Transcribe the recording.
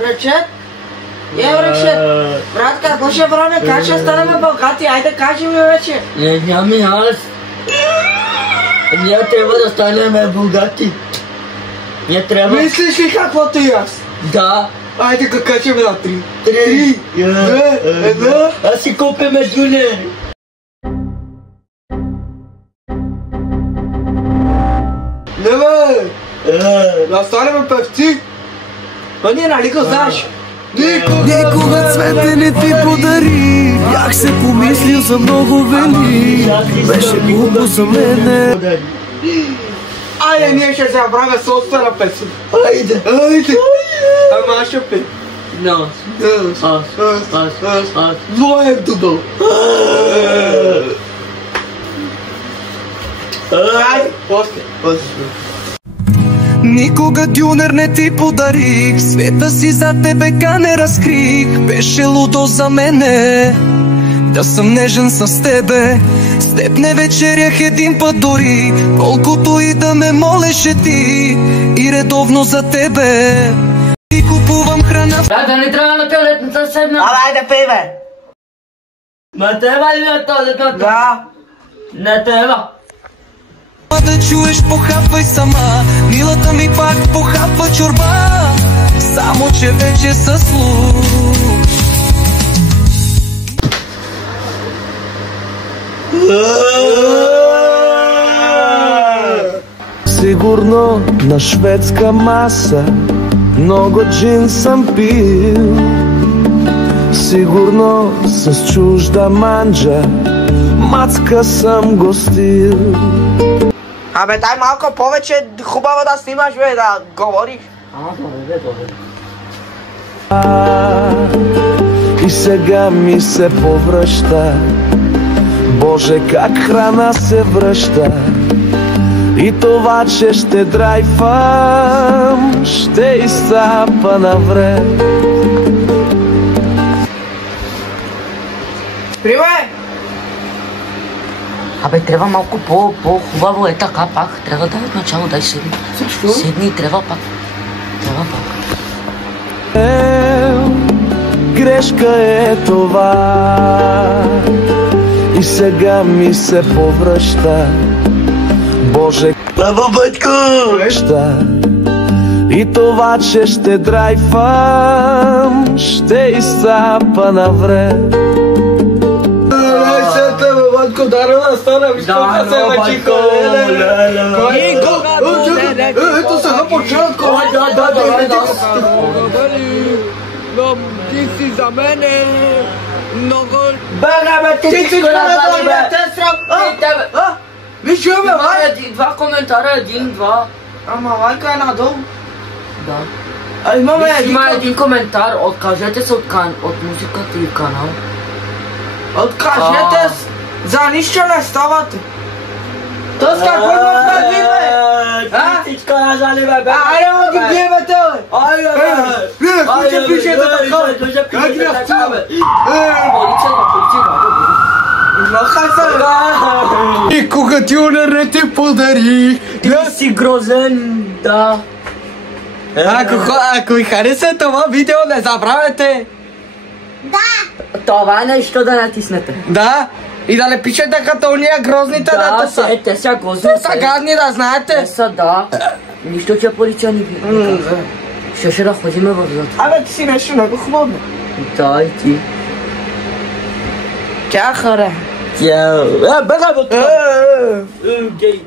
Речет? Речет. Братка, ако ще време, как ще станем богати? Айде, кажи ми вече. Няма аз. Ние трябва да станем богати. Ние трябва... Мислиш ли каквото и аз? Да. Айде, кажем на 3. 3, 2, 1. Аз си купиме джунери. Не бе! Да станем певци. А ние нали го знаеш? Никога цвете не ти подари. Бях се помислил за много вели. Беше глупо за мене. Айде, ние ще забравя собствена песен. Айде. Ама аз ще пея. No. Аз. Двоен дубъл. Айде, после. Никога дюнер не ти подарих. Света си за тебе не разкрих. Беше лудо за мене да съм нежен с тебе. С теб не вечерях един път дори, колкото и да ме молеше ти. И редовно за тебе и купувам храна. Да не трябва на туалетната седна. Айде, пей бе. Ма трябва ли на туалетната? Да. Не трябва. Да чуеш, похапвай сама. Милата ми пак похапва чорба. Само че вече със слух. Сигурно на шведска маса много джин съм пил. Сигурно с чужда манджа мацка съм гостил. Абе, дай малко повече, хубаво да снимаш, бе, да говориш. Добре. И сега ми се повръща. Боже, как храна се връща. И това, че ще драйфам, ще изцапа навред. Привай! Абе, трябва малко по-хубаво е така пак. Трябва да от начало дай седни. Седни, трябва пак. Грешка е това. И сега ми се повръща. Боже, Браво, батко! И това, че ще драйфам, ще изцапа навред. Батко, дарова стана, вижте, да се мъчиха. Ето сега почнат кола. Да. Ти си за мене много... Бе, ти всичко направи, бе! Виж, бе, май! Два коментара, 1-2. Ама майка е надолу. Да. Има един коментар, откажете се от музиката и канал. Откажете се! За нищо не ставате! То с какво има предвид, бе? Всичко назали, бе! Айде, ги гледате, бе! Айде, куче пишете така, бе! Как ги авци, бе? Махай се, бе! Никога тюнер не ти подарих! Ти си грозен, да. Ако ви хареса това видео, не забравяйте! Това нещо да натиснете. Да! И да не пишете като уния грозните, дето са. Да, те са грозни. Те са гадни, да знаете. Те са, да. Нищо, че полиция ни казва. Ще да ходиме в затвора. Абе, ти си нещо много хубаво. Да, и ти. Тя харе. Тя... бега, бе! Гей.